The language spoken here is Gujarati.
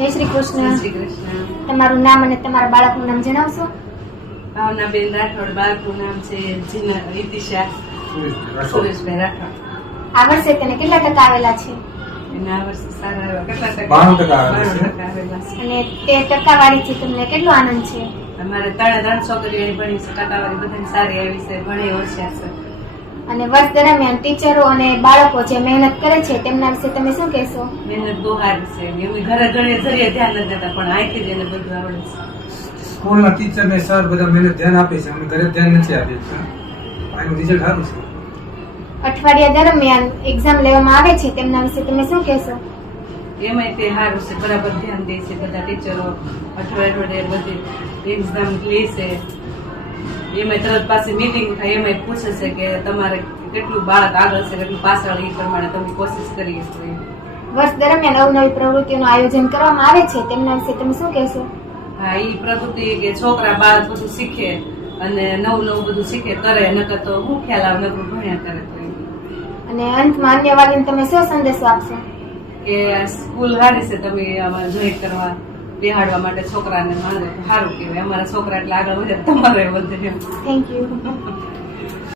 જય શ્રી કૃષ્ણ. જય શ્રી કૃષ્ણ. તમારું નામ અને તમારા બાળકનું નામ જણાવશો? ભાવનાબેન રાઠોડ. બાળકનું નામ છે ઇતિશા સુરેશભાઈ રાઠોડ. આ વર્ષે તેને કેટલા ટકા આવેલા છે? એના આ વર્ષે સારા એવા કેટલા 92% આવેલા છે. 92% આવેલા છે. અને તે ટકાવારીથી તમને કેટલો આનંદ છે? અમારે 3 છોકરીઓ ભણી છે. ટકાવારી બધાની સારી આવી છે. ભણી હોશિયાર છે. અને વર્ષ દરમિયાન ટીચરો અને બાળકો જે મહેનત કરે છે તેમના વિશે તમે શું કહેશો? મહેનત બહુ સારી છે. એમની ઘરે ઘરે જરીએ ધ્યાન નથી દેતા, પણ અહીંથી જ એને બધું આવડે છે. સ્કૂલના ટીચર ને સર બધા મહેનત ધ્યાન આપે છે, અમે ઘરે ધ્યાન નથી આપીએ છીએ. આનું રિઝલ્ટ સારું છે. અઠવાડિયા દરમિયાન એક્ઝામ લેવામાં આવે છે તેમના વિશે તમે શું કહેશો? એમાંય તે સારું છે. બરાબર ધ્યાન દે છે બધા ટીચરો. અઠવાડિયે બધી એક્ઝામ લે છે. એમાં તરત પાછી મીટિંગ થાય, એમાં પૂછે છે કે તમારે કેટલું બાળક આગળ છે, કેટલું પાછળ, એ પ્રમાણે તમે કોશિશ કરીએ છીએ. વર્ષ દરમિયાન અવનવી પ્રવૃત્તિઓનું આયોજન કરવામાં આવે છે તેમના વિશે તમે શું કહેશો? હા, એ પ્રવૃત્તિ કે છોકરા બાળક બધું શીખે અને નવું બધું શીખે કરે, નકર તો હું ખ્યાલ આવે નકર ભણ્યા કરે. અને અંતમાં અન્ય વાલીને તમે શું સંદેશો આપશો? કે સ્કૂલ સારી છે, તમે આમાં જોઈન કરવા બેહાડવા માટે છોકરાને મારે સારું કહેવાય. અમારા છોકરા એટલે આગળ વધે, તમારે વધે. Thank you.